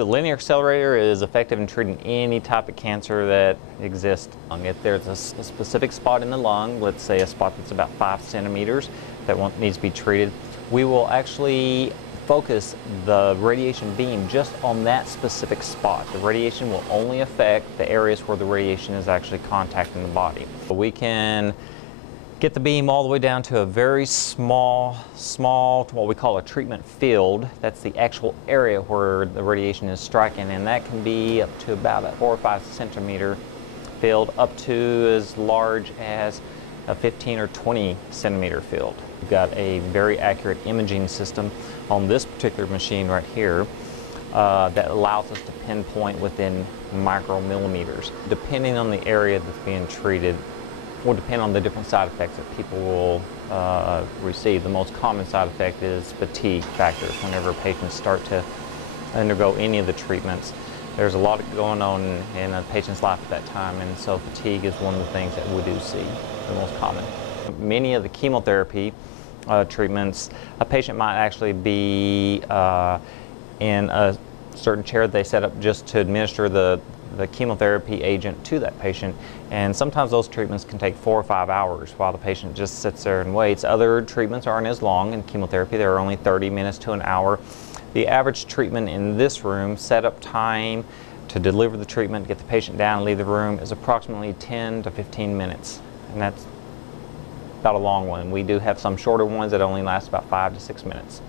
The linear accelerator is effective in treating any type of cancer that exists. If there's a specific spot in the lung, let's say a spot that's about 5 centimeters that needs to be treated, we will actually focus the radiation beam just on that specific spot. The radiation will only affect the areas where the radiation is actually contacting the body. We can get the beam all the way down to a very small, what we call a treatment field. That's the actual area where the radiation is striking, and that can be up to about a 4 or 5 centimeter field, up to as large as a 15 or 20 centimeter field. We've got a very accurate imaging system on this particular machine right here that allows us to pinpoint within micromillimeters. Depending on the area that's being treated, will depend on the different side effects that people will receive. The most common side effect is fatigue factors. Whenever patients start to undergo any of the treatments, there's a lot going on in a patient's life at that time, and so fatigue is one of the things that we do see, the most common. Many of the chemotherapy treatments, a patient might actually be in a certain chair they set up just to administer the chemotherapy agent to that patient, and sometimes those treatments can take 4 or 5 hours while the patient just sits there and waits. Other treatments aren't as long. In chemotherapy, they're only 30 minutes to an hour. The average treatment in this room, setup time to deliver the treatment, get the patient down and leave the room, is approximately 10 to 15 minutes, and that's about a long one. We do have some shorter ones that only last about 5 to 6 minutes.